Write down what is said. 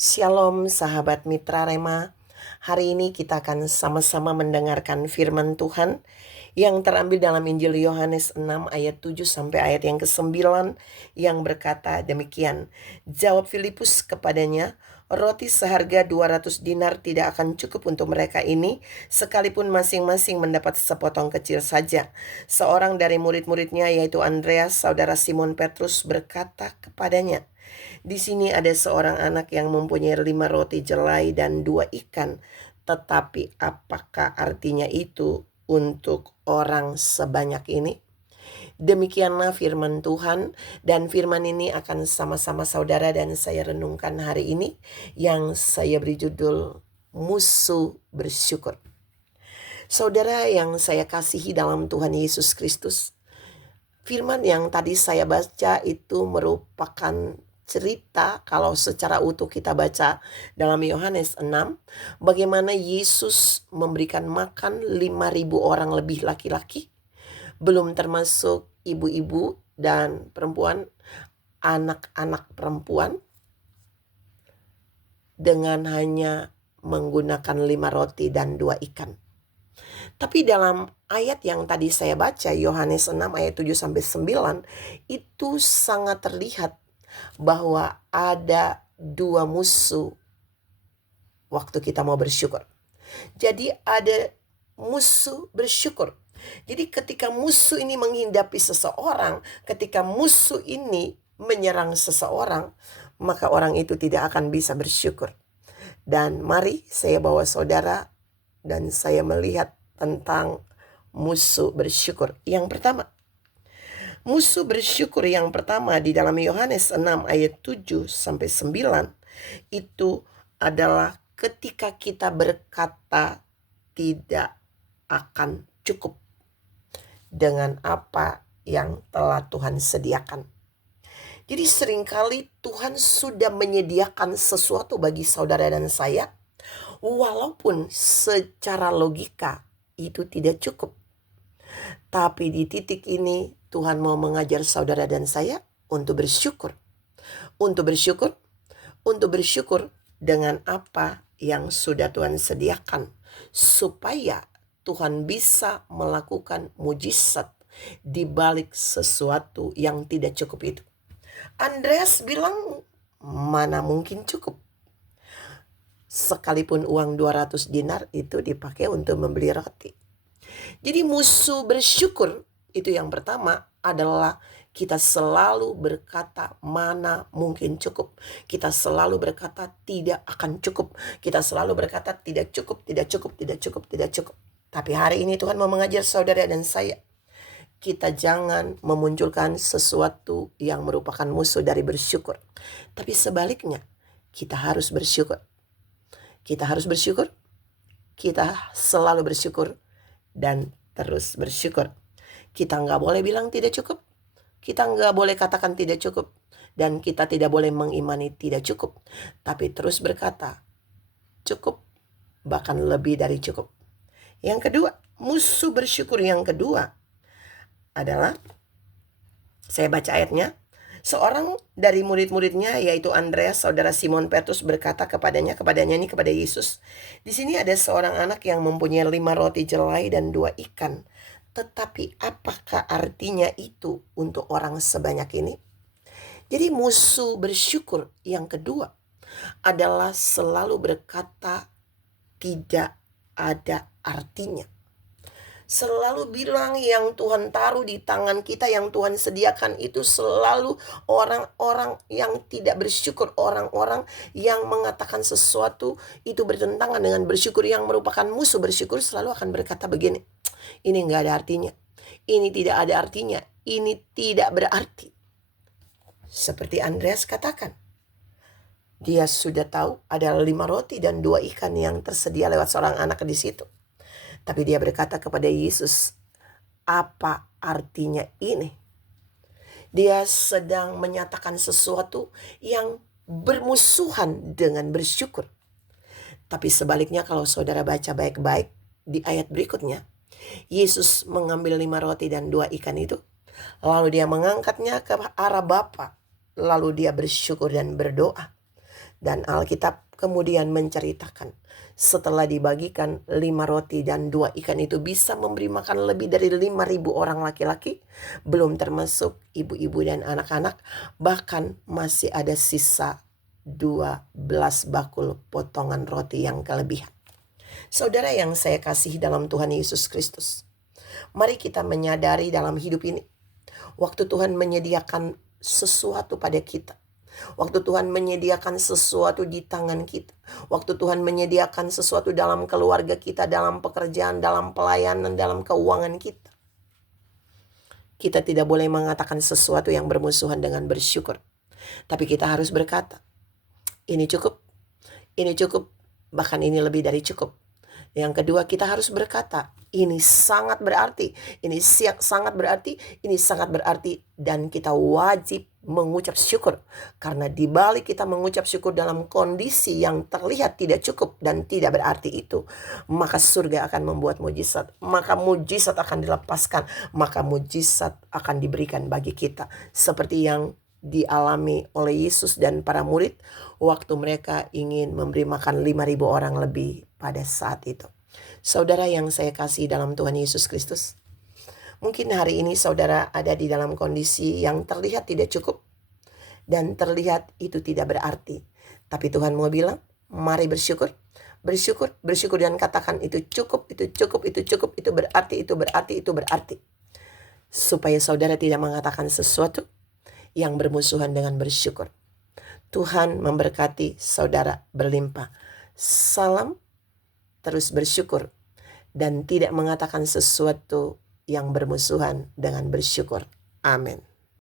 Shalom sahabat Mitra Rema. Hari ini kita akan sama-sama mendengarkan firman Tuhan yang terambil dalam Injil Yohanes 6 ayat 7 sampai ayat yang ke-9 yang berkata demikian. Jawab Filipus kepadanya, roti seharga 200 dinar tidak akan cukup untuk mereka ini, sekalipun masing-masing mendapat sepotong kecil saja. Seorang dari murid-muridnya yaitu Andreas, saudara Simon Petrus berkata kepadanya, di sini ada seorang anak yang mempunyai 5 roti jelai dan 2 ikan. Tetapi apakah artinya itu untuk orang sebanyak ini? Demikianlah firman Tuhan, dan firman ini akan sama-sama saudara dan saya renungkan hari ini yang saya beri judul Musuh Bersyukur. Saudara yang saya kasihi dalam Tuhan Yesus Kristus, firman yang tadi saya baca itu merupakan cerita, kalau secara utuh kita baca dalam Yohanes 6, bagaimana Yesus memberikan makan 5.000 orang lebih laki-laki, belum termasuk ibu-ibu dan perempuan, anak-anak perempuan, dengan hanya menggunakan 5 roti dan 2 ikan. Tapi dalam ayat yang tadi saya baca, Yohanes 6 ayat 7 sampai 9, itu sangat terlihat bahwa ada 2 musuh waktu kita mau bersyukur. Jadi ada musuh bersyukur. Jadi ketika musuh ini menghidapi seseorang, ketika musuh ini menyerang seseorang, maka orang itu tidak akan bisa bersyukur. Dan mari saya bawa saudara dan saya melihat tentang musuh bersyukur. Yang pertama, musuh bersyukur yang pertama di dalam Yohanes 6 ayat 7 sampai 9 itu adalah ketika kita berkata tidak akan cukup dengan apa yang telah Tuhan sediakan. Jadi seringkali Tuhan sudah menyediakan sesuatu bagi saudara dan saya, walaupun secara logika itu tidak cukup. Tapi di titik ini Tuhan mau mengajar saudara dan saya untuk bersyukur. Untuk bersyukur dengan apa yang sudah Tuhan sediakan. Supaya Tuhan bisa melakukan mujizat di balik sesuatu yang tidak cukup itu. Andreas bilang, mana mungkin cukup. Sekalipun uang 200 dinar itu dipakai untuk membeli roti. Jadi musuh bersyukur itu yang pertama adalah kita selalu berkata mana mungkin cukup. Kita selalu berkata tidak akan cukup. Kita selalu berkata tidak cukup, tidak cukup, tidak cukup, tidak cukup. Tapi hari ini Tuhan mau mengajar saudara dan saya. Kita jangan memunculkan sesuatu yang merupakan musuh dari bersyukur. Tapi sebaliknya, kita harus bersyukur. Kita harus bersyukur. Kita selalu bersyukur. Dan terus bersyukur. Kita nggak boleh bilang tidak cukup. Kita nggak boleh katakan tidak cukup. Dan kita tidak boleh mengimani tidak cukup. Tapi terus berkata cukup, bahkan lebih dari cukup. Yang kedua, musuh bersyukur yang kedua adalah, saya baca ayatnya, seorang dari murid-muridnya yaitu Andreas, saudara Simon Petrus berkata kepadanya ini kepada Yesus, di sini ada seorang anak yang mempunyai 5 roti jelai dan 2 ikan. Tetapi apakah artinya itu untuk orang sebanyak ini? Jadi musuh bersyukur yang kedua adalah selalu berkata tidak ada artinya. Selalu bilang yang Tuhan taruh di tangan kita, yang Tuhan sediakan itu selalu orang-orang yang tidak bersyukur. Orang-orang yang mengatakan sesuatu itu bertentangan dengan bersyukur, yang merupakan musuh bersyukur, selalu akan berkata begini, ini gak ada artinya, ini tidak ada artinya, ini tidak berarti. Seperti Andreas katakan, dia sudah tahu ada 5 roti dan 2 ikan yang tersedia lewat seorang anak di situ. Tapi dia berkata kepada Yesus, apa artinya ini? Dia sedang menyatakan sesuatu yang bermusuhan dengan bersyukur. Tapi sebaliknya kalau saudara baca baik-baik di ayat berikutnya, Yesus mengambil 5 roti dan 2 ikan itu, lalu dia mengangkatnya ke arah Bapa, lalu dia bersyukur dan berdoa. Dan Alkitab kemudian menceritakan setelah dibagikan 5 roti dan 2 ikan itu bisa memberi makan lebih dari 5.000 orang laki-laki, belum termasuk ibu-ibu dan anak-anak, bahkan masih ada sisa 12 bakul potongan roti yang kelebihan. Saudara yang saya kasihi dalam Tuhan Yesus Kristus, mari kita menyadari dalam hidup ini, waktu Tuhan menyediakan sesuatu pada kita, waktu Tuhan menyediakan sesuatu di tangan kita, waktu Tuhan menyediakan sesuatu dalam keluarga kita, dalam pekerjaan, dalam pelayanan, dalam keuangan kita, kita tidak boleh mengatakan sesuatu yang bermusuhan dengan bersyukur. Tapi kita harus berkata, ini cukup, bahkan ini lebih dari cukup. Yang kedua, kita harus berkata, ini sangat berarti, ini sangat berarti, dan kita wajib mengucap syukur. Karena di balik kita mengucap syukur dalam kondisi yang terlihat tidak cukup dan tidak berarti itu, maka surga akan membuat mujizat, maka mujizat akan dilepaskan, maka mujizat akan diberikan bagi kita. Seperti yang dialami oleh Yesus dan para murid waktu mereka ingin memberi makan 5.000 orang lebih pada saat itu. Saudara yang saya kasih dalam Tuhan Yesus Kristus, mungkin hari ini saudara ada di dalam kondisi yang terlihat tidak cukup dan terlihat itu tidak berarti. Tapi Tuhan mau bilang, mari bersyukur dan katakan itu cukup, itu berarti. Supaya saudara tidak mengatakan sesuatu yang bermusuhan dengan bersyukur. Tuhan memberkati saudara berlimpah. Salam, terus bersyukur dan tidak mengatakan sesuatu yang bermusuhan dengan bersyukur. Amin.